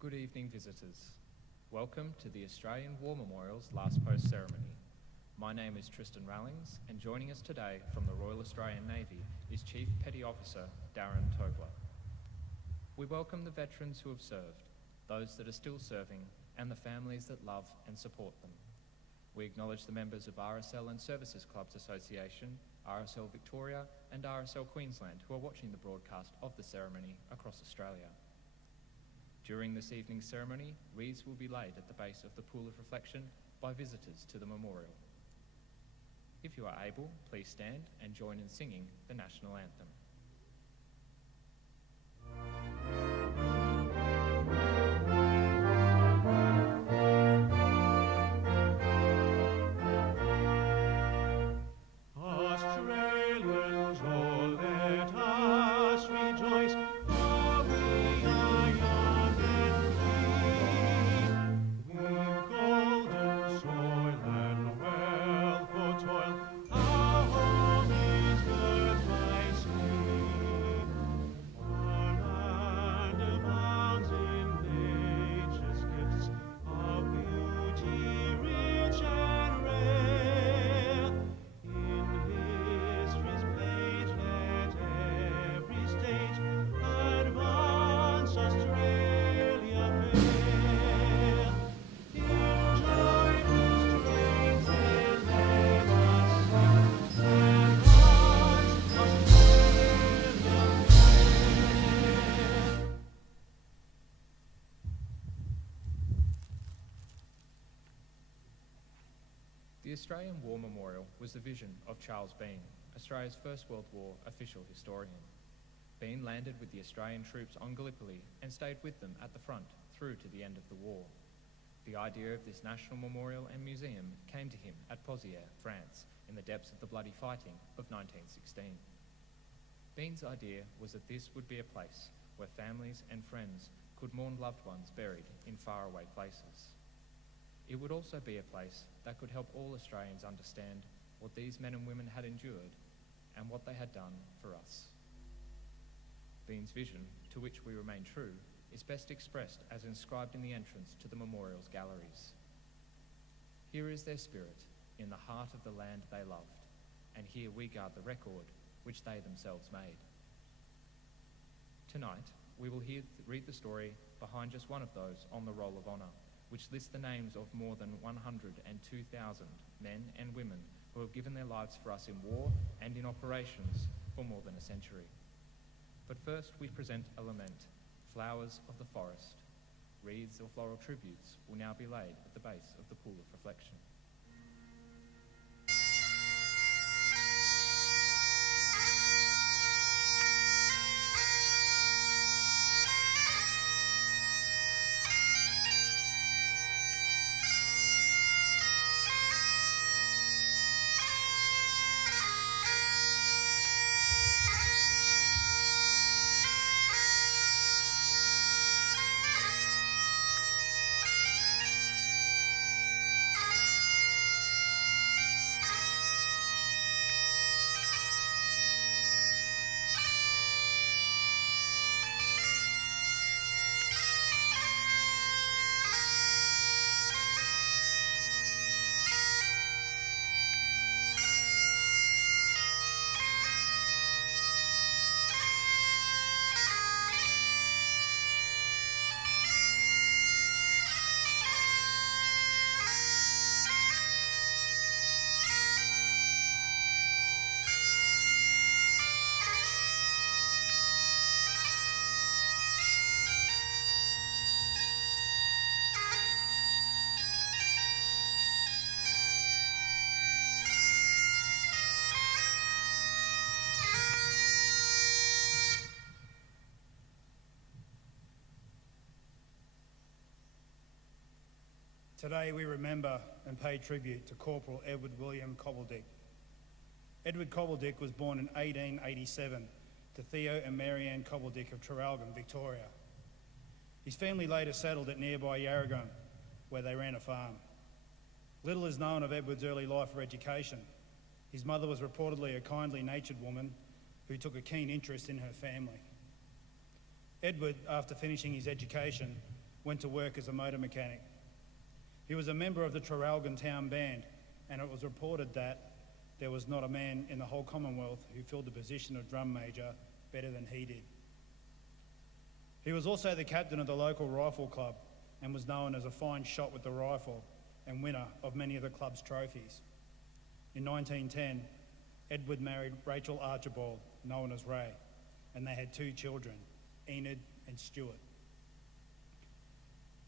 Good evening, visitors. Welcome to the Australian War Memorial's Last Post ceremony. My name is Tristan Rallings, and joining us today from the Royal Australian Navy is Chief Petty Officer Darren Togler. We welcome the veterans who have served, those that are still serving, and the families that love and support them. We acknowledge the members of RSL and Services Clubs Association, RSL Victoria, and RSL Queensland who are watching the broadcast of the ceremony across Australia. During this evening's ceremony, wreaths will be laid at the base of the Pool of Reflection by visitors to the memorial. If you are able, please stand and join in singing the national anthem. The Australian War Memorial was the vision of Charles Bean, Australia's First World War official historian. Bean landed with the Australian troops on Gallipoli and stayed with them at the front through to the end of the war. The idea of this national memorial and museum came to him at Pozières, France, in the depths of the bloody fighting of 1916. Bean's idea was that this would be a place where families and friends could mourn loved ones buried in faraway places. It would also be a place that could help all Australians understand what these men and women had endured and what they had done for us. Bean's vision, to which we remain true, is best expressed as inscribed in the entrance to the memorial's galleries. Here is their spirit, in the heart of the land they loved, and here we guard the record which they themselves made. Tonight, we will read the story behind just one of those on the Roll of Honour, which lists the names of more than 102,000 men and women who have given their lives for us in war and in operations for more than a century. But first we present a lament, Flowers of the Forest. Wreaths or floral tributes will now be laid at the base of the Pool of Reflection. Today we remember and pay tribute to Corporal Edward William Cobbledick. Edward Cobbledick was born in 1887 to Theo and Marianne Cobbledick of Traralgon, Victoria. His family later settled at nearby Yarragon, where they ran a farm. Little is known of Edward's early life or education. His mother was reportedly a kindly-natured woman who took a keen interest in her family. Edward, after finishing his education, went to work as a motor mechanic. He was a member of the Traralgon Town Band, and it was reported that there was not a man in the whole Commonwealth who filled the position of drum major better than he did. He was also the captain of the local rifle club and was known as a fine shot with the rifle and winner of many of the club's trophies. In 1910, Edward married Rachel Archibald, known as Ray, and they had 2 children, Enid and Stuart.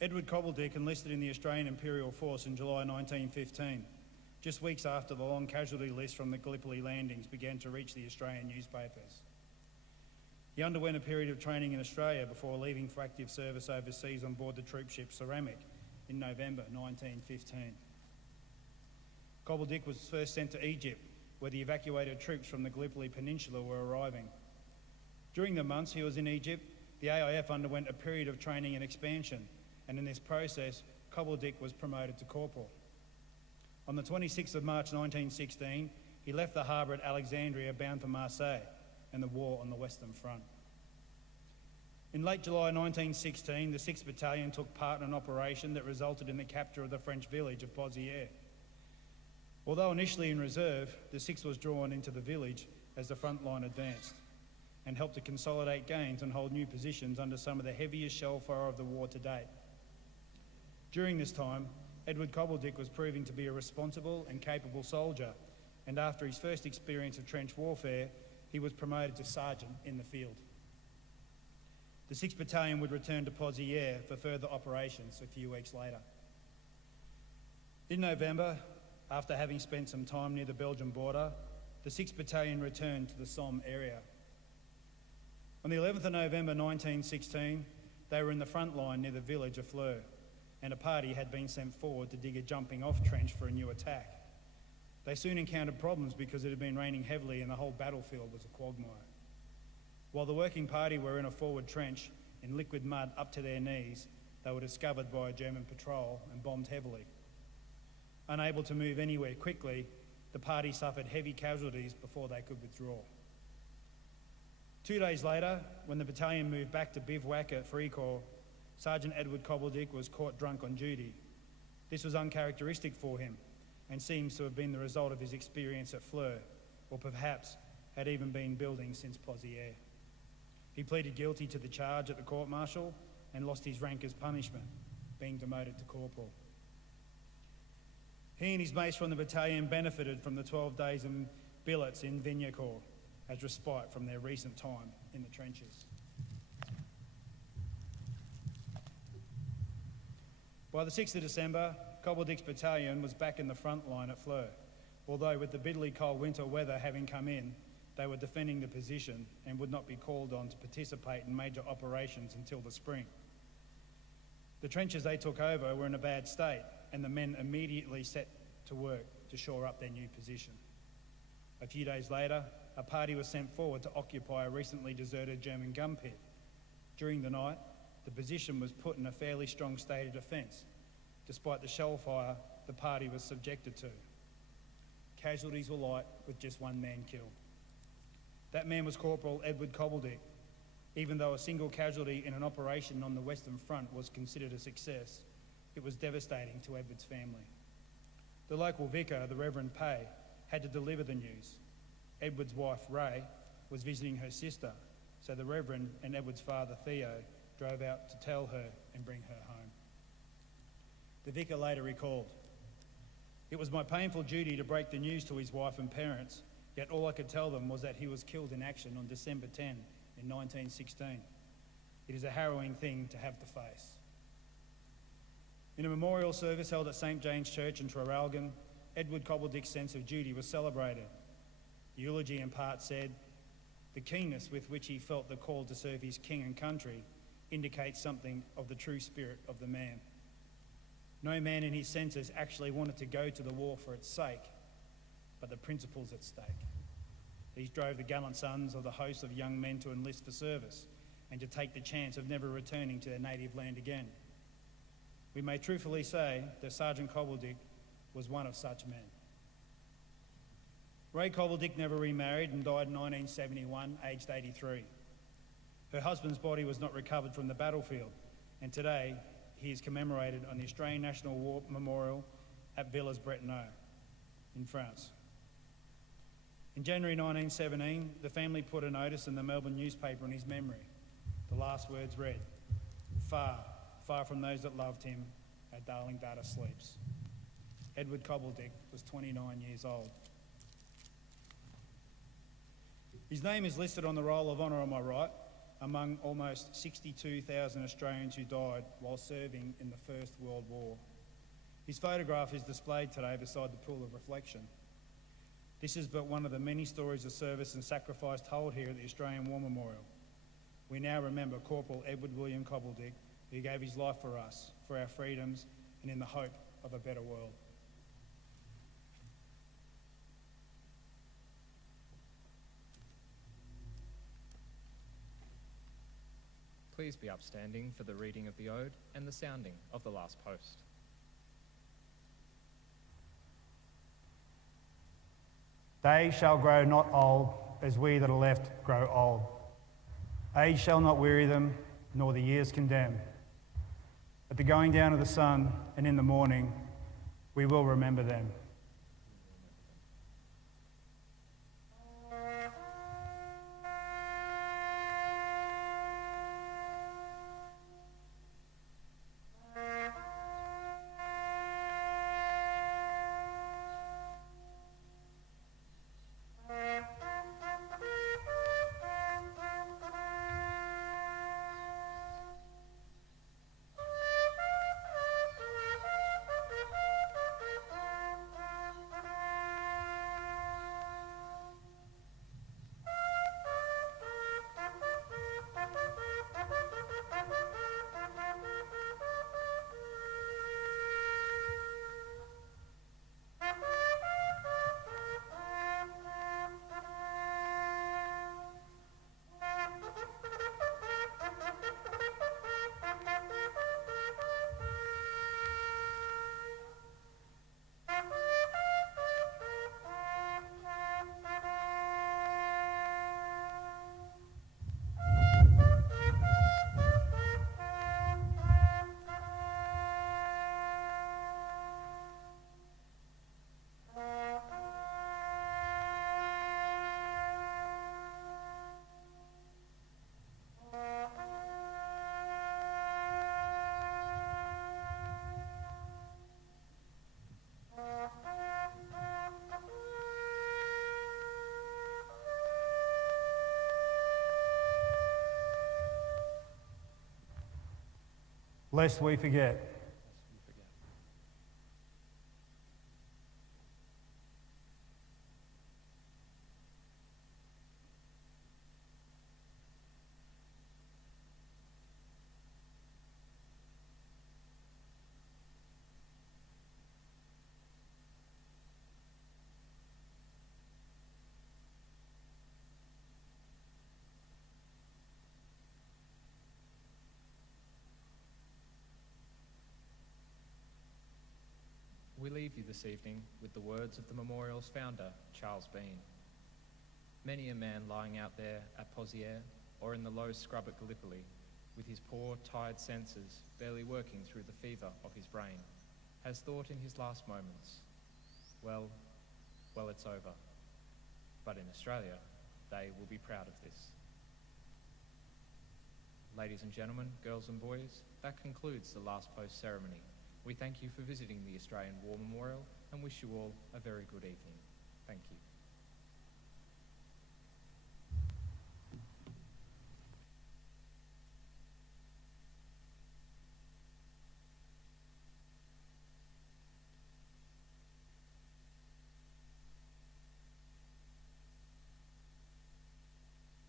Edward Cobbledick enlisted in the Australian Imperial Force in July 1915, just weeks after the long casualty list from the Gallipoli landings began to reach the Australian newspapers. He underwent a period of training in Australia before leaving for active service overseas on board the troop ship Ceramic in November 1915. Cobbledick was first sent to Egypt, where the evacuated troops from the Gallipoli Peninsula were arriving. During the months he was in Egypt, the AIF underwent a period of training and expansion, and in this process, Cobbledick was promoted to corporal. On the 26th of March 1916, he left the harbour at Alexandria bound for Marseille and the war on the Western Front. In late July 1916, the 6th Battalion took part in an operation that resulted in the capture of the French village of Pozières. Although initially in reserve, the 6th was drawn into the village as the front line advanced and helped to consolidate gains and hold new positions under some of the heaviest shell fire of the war to date. During this time, Edward Cobbledick was proving to be a responsible and capable soldier, and after his first experience of trench warfare, he was promoted to sergeant in the field. The 6th Battalion would return to Pozières for further operations a few weeks later. In November, after having spent some time near the Belgian border, the 6th Battalion returned to the Somme area. On the 11th of November 1916, they were in the front line near the village of Fleur, and a party had been sent forward to dig a jumping-off trench for a new attack. They soon encountered problems because it had been raining heavily and the whole battlefield was a quagmire. While the working party were in a forward trench in liquid mud up to their knees, they were discovered by a German patrol and bombed heavily. Unable to move anywhere quickly, the party suffered heavy casualties before they could withdraw. 2 days later, when the battalion moved back to bivouac at Fricourt, Sergeant Edward Cobbledick was caught drunk on duty. This was uncharacteristic for him and seems to have been the result of his experience at Fleur, or perhaps had even been building since Pozières. He pleaded guilty to the charge at the court-martial and lost his rank as punishment, being demoted to corporal. He and his mates from the battalion benefited from the 12 days in billets in Vignacourt as respite from their recent time in the trenches. By the 6th of December, Cobbledick's battalion was back in the front line at Fleur, although with the bitterly cold winter weather having come in, they were defending the position and would not be called on to participate in major operations until the spring. The trenches they took over were in a bad state, and the men immediately set to work to shore up their new position. A few days later, a party was sent forward to occupy a recently deserted German gun pit. During the night, the position was put in a fairly strong state of defence, despite the shell fire the party was subjected to. Casualties were light, with just one man killed. That man was Corporal Edward Cobbledick. Even though a single casualty in an operation on the Western Front was considered a success, it was devastating to Edward's family. The local vicar, the Reverend Pay, had to deliver the news. Edward's wife, Ray, was visiting her sister, so the Reverend and Edward's father, Theo, drove out to tell her and bring her home. The vicar later recalled, "It was my painful duty to break the news to his wife and parents, yet all I could tell them was that he was killed in action on December 10 in 1916. It is a harrowing thing to have to face." In a memorial service held at St James Church in Traralgon, Edward Cobbledick's sense of duty was celebrated. The eulogy in part said, "The keenness with which he felt the call to serve his king and country indicates something of the true spirit of the man. No man in his senses actually wanted to go to the war for its sake, but the principles at stake. These drove the gallant sons of the host of young men to enlist for service and to take the chance of never returning to their native land again. We may truthfully say that Sergeant Cobbledick was one of such men." Ray Cobbledick never remarried and died in 1971, aged 83. Her husband's body was not recovered from the battlefield, and today he is commemorated on the Australian National War Memorial at Villers-Bretonneux in France. In January 1917, the family put a notice in the Melbourne newspaper in his memory. The last words read, "Far, far from those that loved him, our darling data sleeps." Edward Cobbledick was 29 years old. His name is listed on the Roll of Honour on my right, among almost 62,000 Australians who died while serving in the First World War. His photograph is displayed today beside the pool of reflection. This is but one of the many stories of service and sacrifice told here at the Australian War Memorial. We now remember Corporal Edward William Cobbledick, who gave his life for us, for our freedoms, and in the hope of a better world. Please be upstanding for the reading of the ode and the sounding of the last post. They shall grow not old, as we that are left grow old. Age shall not weary them, nor the years condemn. At the going down of the sun and in the morning, we will remember them. Lest we forget. We leave you this evening with the words of the memorial's founder, Charles Bean. Many a man lying out there at Pozières or in the low scrub at Gallipoli, with his poor, tired senses barely working through the fever of his brain, has thought in his last moments, well, it's over. But in Australia, they will be proud of this. Ladies and gentlemen, girls and boys, that concludes the last post ceremony. We thank you for visiting the Australian War Memorial and wish you all a very good evening. Thank you.